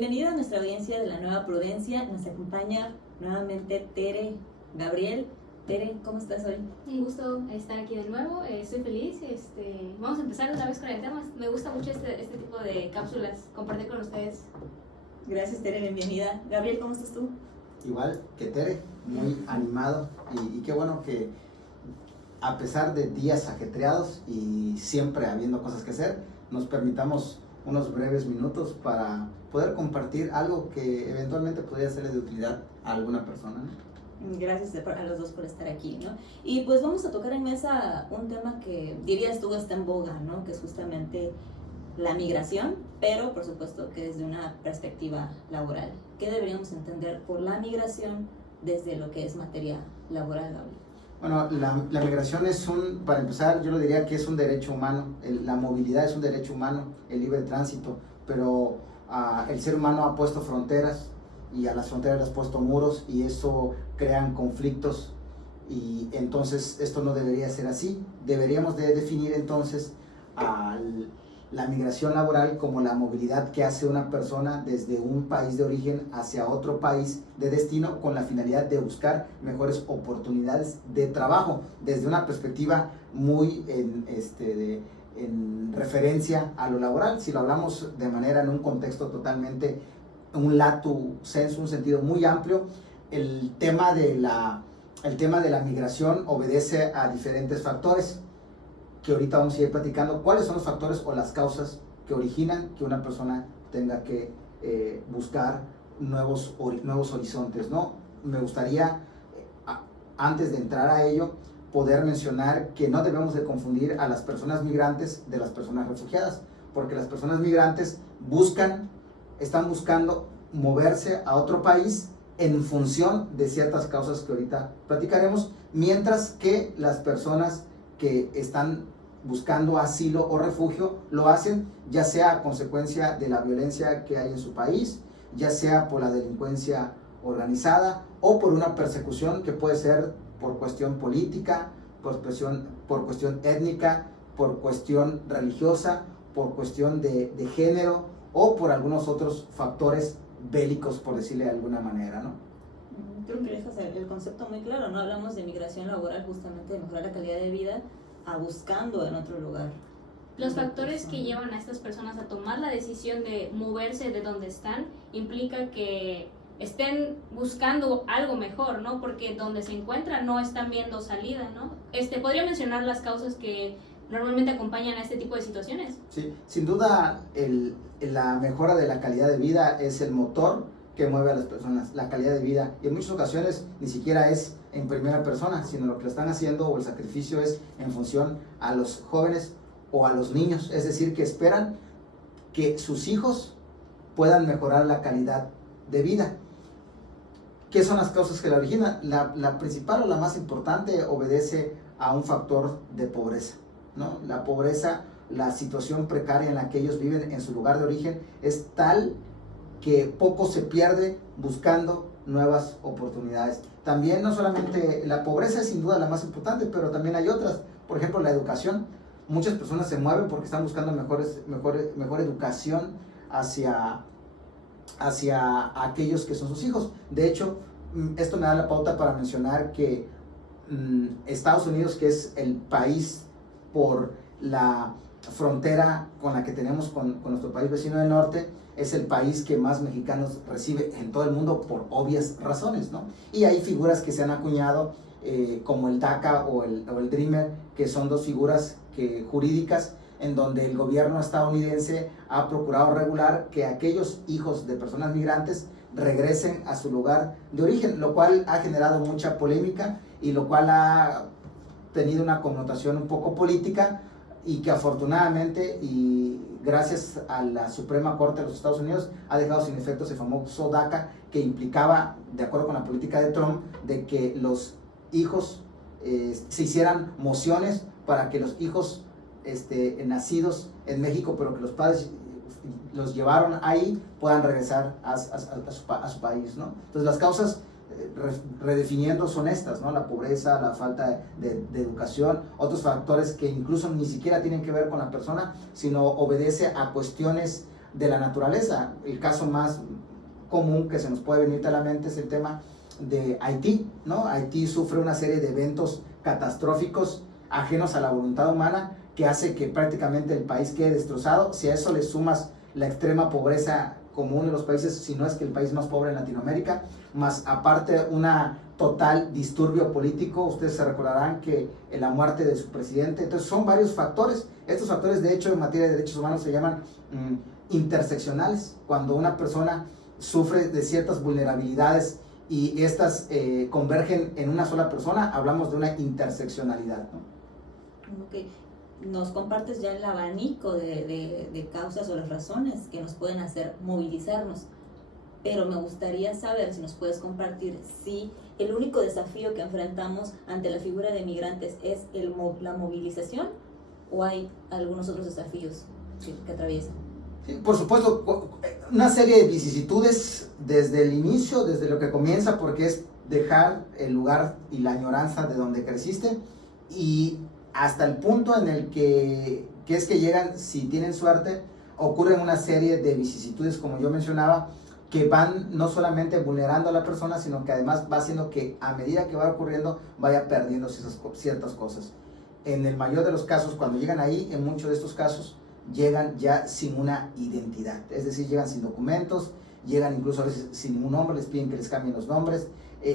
Bienvenido a nuestra audiencia de la Nueva Prudencia. Nos acompaña nuevamente Tere Gabriel. Tere, ¿cómo estás hoy? Un gusto estar aquí de nuevo, estoy feliz. Vamos a empezar otra vez con el tema. Me gusta mucho este tipo de cápsulas, compartir con ustedes. Gracias, Tere, bienvenida. Gabriel, ¿cómo estás tú? Igual que Tere, muy animado y qué bueno que a pesar de días ajetreados y siempre habiendo cosas que hacer, nos permitamos unos breves minutos para poder compartir algo que eventualmente podría serle de utilidad a alguna persona, ¿no? Gracias a los dos por estar aquí, ¿no? Y pues vamos a tocar en mesa un tema que dirías tú está en boga, ¿no? Que es justamente la migración, pero por supuesto que desde una perspectiva laboral. ¿Qué deberíamos entender por la migración desde lo que es materia laboral, Gabriel? Bueno, la migración para empezar, yo lo diría que es un derecho humano. La movilidad es un derecho humano, el libre tránsito, pero el ser humano ha puesto fronteras y a las fronteras les ha puesto muros y eso crean conflictos y entonces esto no debería ser así. Deberíamos de definir entonces la migración laboral como la movilidad que hace una persona desde un país de origen hacia otro país de destino con la finalidad de buscar mejores oportunidades de trabajo desde una perspectiva muy en referencia a lo laboral. Si lo hablamos de manera en un contexto totalmente, un lato sensu, un sentido muy amplio, el tema de la migración obedece a diferentes factores que ahorita vamos a ir platicando cuáles son los factores o las causas que originan que una persona tenga que buscar nuevos horizontes, ¿no? Me gustaría, antes de entrar a ello, poder mencionar que no debemos de confundir a las personas migrantes de las personas refugiadas, porque las personas migrantes están buscando moverse a otro país en función de ciertas causas que ahorita platicaremos, mientras que las personas que están buscando asilo o refugio lo hacen ya sea a consecuencia de la violencia que hay en su país, ya sea por la delincuencia organizada o por una persecución que puede ser por cuestión política, por cuestión étnica, por cuestión religiosa, por cuestión de género o por algunos otros factores bélicos, por decirle de alguna manera, ¿no? Creo que dejas el concepto muy claro, ¿no? Hablamos de migración laboral, justamente de mejorar la calidad de vida a buscando en otro lugar. Los factores que llevan a estas personas a tomar la decisión de moverse de donde están implica que estén buscando algo mejor, ¿no? Porque donde se encuentran no están viendo salida, ¿no? ¿Podría mencionar las causas que normalmente acompañan a este tipo de situaciones? Sí, sin duda la mejora de la calidad de vida es el motor que mueve a las personas, la calidad de vida, y en muchas ocasiones ni siquiera es en primera persona, sino lo que lo están haciendo o el sacrificio es en función a los jóvenes o a los niños, es decir, que esperan que sus hijos puedan mejorar la calidad de vida. ¿Qué son las causas que la originan? La principal o la más importante obedece a un factor de pobreza, ¿no? La pobreza, la situación precaria en la que ellos viven en su lugar de origen es tal que poco se pierde buscando nuevas oportunidades. También no solamente la pobreza es sin duda la más importante, pero también hay otras. Por ejemplo, la educación. Muchas personas se mueven porque están buscando mejor educación hacia aquellos que son sus hijos. De hecho, esto me da la pauta para mencionar que Estados Unidos, que es el país por la frontera con la que tenemos con nuestro país vecino del norte, es el país que más mexicanos recibe en todo el mundo por obvias razones, ¿no? Y hay figuras que se han acuñado como el DACA o el Dreamer, que son dos figuras jurídicas en donde el gobierno estadounidense ha procurado regular que aquellos hijos de personas migrantes regresen a su lugar de origen, lo cual ha generado mucha polémica y lo cual ha tenido una connotación un poco política y que afortunadamente y gracias a la Suprema Corte de los Estados Unidos ha dejado sin efectos el famoso DACA, que implicaba, de acuerdo con la política de Trump, de que los hijos se hicieran mociones para que los hijos nacidos en México, pero que los padres los llevaron ahí, puedan regresar a su país, ¿no? Entonces las causas redefiniendo son estas, ¿no? La pobreza, la falta de educación, otros factores que incluso ni siquiera tienen que ver con la persona, sino obedece a cuestiones de la naturaleza. El caso más común que se nos puede venir a la mente es el tema de Haití, ¿no? Haití sufre una serie de eventos catastróficos ajenos a la voluntad humana que hace que prácticamente el país quede destrozado. Si a eso le sumas la extrema pobreza común en los países, si no es que el país más pobre en Latinoamérica, más aparte una total disturbio político, ustedes se recordarán que la muerte de su presidente. Entonces son varios factores. Estos factores, de hecho, en materia de derechos humanos se llaman interseccionales. Cuando una persona sufre de ciertas vulnerabilidades y estas convergen en una sola persona, hablamos de una interseccionalidad, ¿no? Okay. Nos compartes ya el abanico de causas o las razones que nos pueden hacer movilizarnos, pero me gustaría saber si nos puedes compartir si el único desafío que enfrentamos ante la figura de migrantes es la movilización o hay algunos otros desafíos que atraviesan. Sí, por supuesto, una serie de vicisitudes desde el inicio, desde lo que comienza, porque es dejar el lugar y la añoranza de donde creciste, y hasta el punto en el que llegan, si tienen suerte, ocurren una serie de vicisitudes, como yo mencionaba, que van no solamente vulnerando a la persona, sino que además va haciendo que a medida que va ocurriendo vaya perdiendo ciertas cosas. En el mayor de los casos, cuando llegan ahí, en muchos de estos casos, llegan ya sin una identidad, es decir, llegan sin documentos, llegan incluso a veces sin ningún nombre, les piden que les cambien los nombres,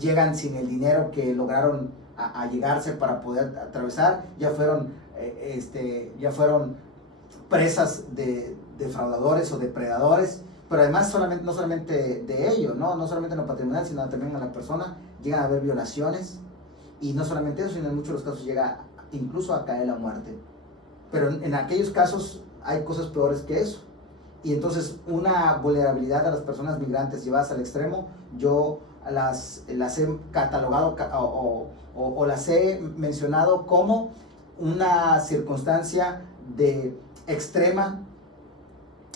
llegan sin el dinero que lograron a llegarse para poder atravesar, ya fueron presas de defraudadores o depredadores, pero además no solamente de ello, no solamente en lo patrimonial, sino también a la persona, llegan a haber violaciones, y no solamente eso, sino en muchos de los casos llega incluso a caer la muerte. Pero en aquellos casos hay cosas peores que eso, y entonces una vulnerabilidad a las personas migrantes llevadas al extremo, yo las he catalogado o las he mencionado como una circunstancia de extrema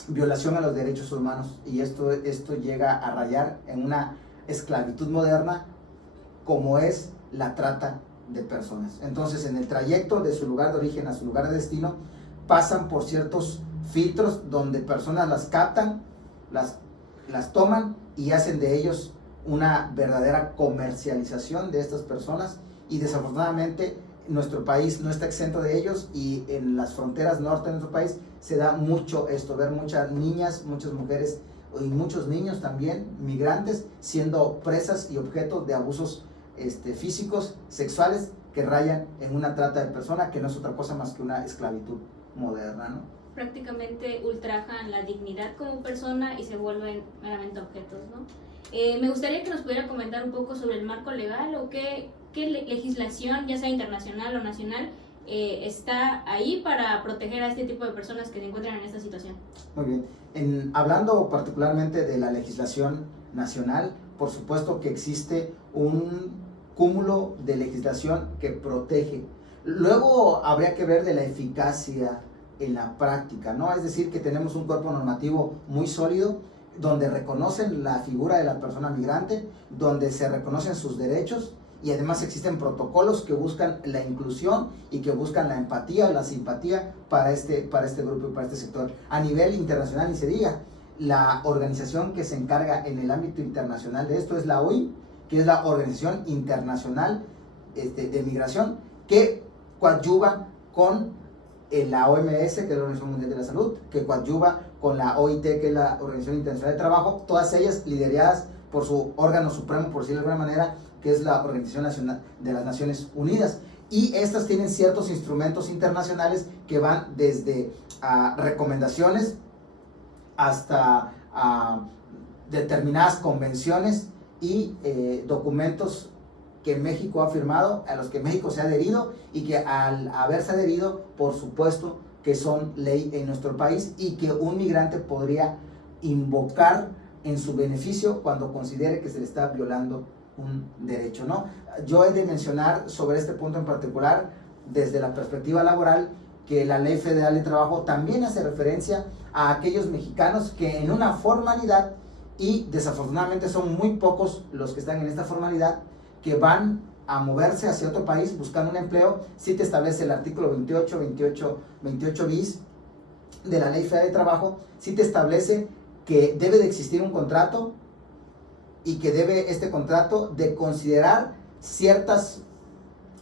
violación a los derechos humanos, y esto llega a rayar en una esclavitud moderna como es la trata de personas. Entonces, en el trayecto de su lugar de origen a su lugar de destino, pasan por ciertos filtros donde personas las captan, las toman y hacen de ellos una verdadera comercialización de estas personas, y desafortunadamente nuestro país no está exento de ellos, y en las fronteras norte de nuestro país se da mucho esto, ver muchas niñas, muchas mujeres y muchos niños también migrantes siendo presas y objeto de abusos físicos, sexuales, que rayan en una trata de personas, que no es otra cosa más que una esclavitud moderna, ¿no? Prácticamente ultrajan la dignidad como persona y se vuelven meramente objetos, ¿no? Me gustaría que nos pudiera comentar un poco sobre el marco legal o qué legislación, ya sea internacional o nacional, está ahí para proteger a este tipo de personas que se encuentran en esta situación. Muy bien. Hablando particularmente de la legislación nacional, por supuesto que existe un cúmulo de legislación que protege. Luego habría que ver de la eficacia en la práctica, ¿no? Es decir, que tenemos un cuerpo normativo muy sólido, donde reconocen la figura de la persona migrante, donde se reconocen sus derechos, y además existen protocolos que buscan la inclusión y que buscan la empatía, la simpatía para este grupo y para este sector. A nivel internacional, ni se diga, la organización que se encarga en el ámbito internacional de esto es la OIM, que es la Organización Internacional de Migración, que coadyuva con la OMS, que es la Organización Mundial de la Salud, que coadyuva con la OIT, que es la Organización Internacional de Trabajo, todas ellas lideradas por su órgano supremo, por decirlo de alguna manera, que es la Organización Nacional de las Naciones Unidas. Y estas tienen ciertos instrumentos internacionales que van desde recomendaciones hasta determinadas convenciones y documentos que México ha firmado, a los que México se ha adherido, y que al haberse adherido, por supuesto que son ley en nuestro país, y que un migrante podría invocar en su beneficio cuando considere que se le está violando un derecho, ¿no? Yo he de mencionar sobre este punto en particular, desde la perspectiva laboral, que la Ley Federal de Trabajo también hace referencia a aquellos mexicanos que en una formalidad, y desafortunadamente son muy pocos los que están en esta formalidad, que van a moverse hacia otro país buscando un empleo. Sí te establece el artículo 28 bis, de la Ley Federal de Trabajo sí te establece que debe de existir un contrato y que debe este contrato de considerar ciertas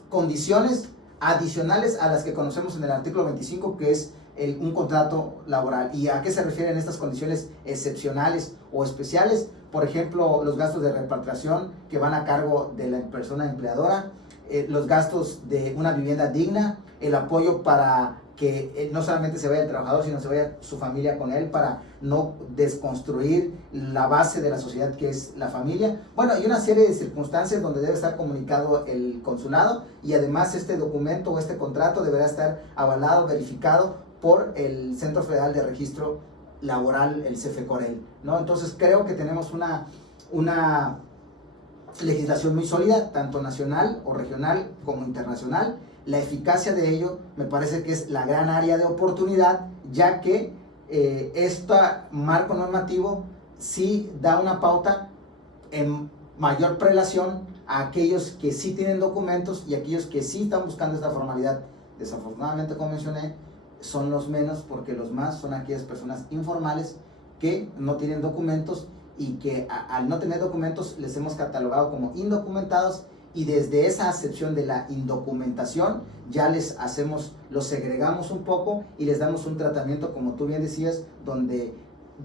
condiciones adicionales a las que conocemos en el artículo 25, que es un contrato laboral. ¿Y a qué se refieren estas condiciones excepcionales o especiales? Por ejemplo, los gastos de repatriación que van a cargo de la persona empleadora, los gastos de una vivienda digna, el apoyo para que no solamente se vaya el trabajador, sino se vaya su familia con él, para no desconstruir la base de la sociedad que es la familia. Bueno, y una serie de circunstancias donde debe estar comunicado el consulado, y además este documento o este contrato deberá estar avalado, verificado por el Centro Federal de Registro Laboral, el CFECOREL, ¿no? Entonces creo que tenemos una legislación muy sólida, tanto nacional o regional como internacional. La eficacia de ello me parece que es la gran área de oportunidad, ya que este marco normativo sí da una pauta en mayor prelación a aquellos que sí tienen documentos y aquellos que sí están buscando esta formalidad. Desafortunadamente, como mencioné, son los menos, porque los más son aquellas personas informales que no tienen documentos y que al no tener documentos les hemos catalogado como indocumentados, y desde esa acepción de la indocumentación ya los segregamos un poco y les damos un tratamiento, como tú bien decías, donde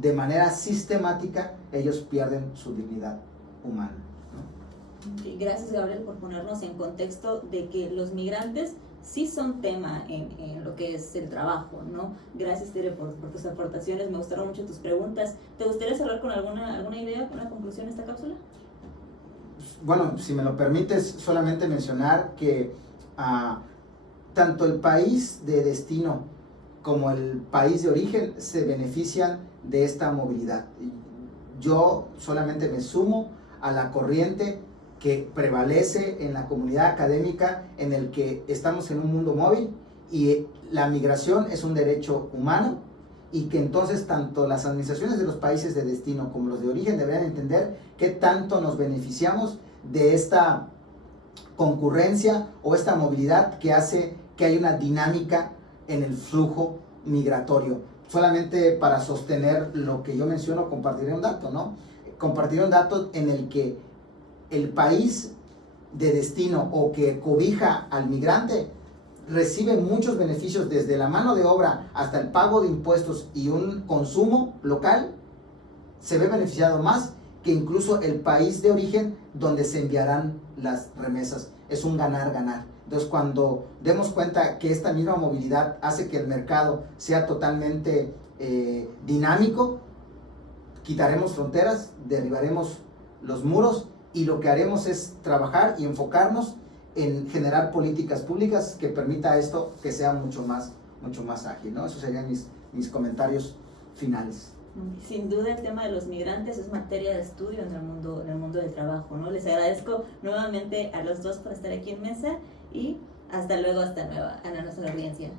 de manera sistemática ellos pierden su dignidad humana, ¿no? Y gracias, Gabriel, por ponernos en contexto de que los migrantes sí son tema en lo que es el trabajo, ¿no? Gracias, Tere, por tus aportaciones. Me gustaron mucho tus preguntas. ¿Te gustaría cerrar con alguna idea, con una conclusión de esta cápsula? Bueno, si me lo permites, solamente mencionar que tanto el país de destino como el país de origen se benefician de esta movilidad. Yo solamente me sumo a la corriente que prevalece en la comunidad académica, en el que estamos en un mundo móvil y la migración es un derecho humano, y que entonces tanto las administraciones de los países de destino como los de origen deberían entender qué tanto nos beneficiamos de esta concurrencia o esta movilidad que hace que haya una dinámica en el flujo migratorio. Solamente para sostener lo que yo menciono, compartiré un dato, ¿no? Compartiré un dato en el que el país de destino o que cobija al migrante recibe muchos beneficios, desde la mano de obra hasta el pago de impuestos y un consumo local. Se ve beneficiado más que incluso el país de origen donde se enviarán las remesas. Es un ganar-ganar. Entonces, cuando demos cuenta que esta misma movilidad hace que el mercado sea totalmente dinámico, quitaremos fronteras, derribaremos los muros, y lo que haremos es trabajar y enfocarnos en generar políticas públicas que permita esto que sea mucho más ágil, ¿no? Esos serían mis comentarios finales. Sin duda el tema de los migrantes es materia de estudio en el mundo del trabajo, ¿no? Les agradezco nuevamente a los dos por estar aquí en mesa, y hasta luego, a nuestra audiencia.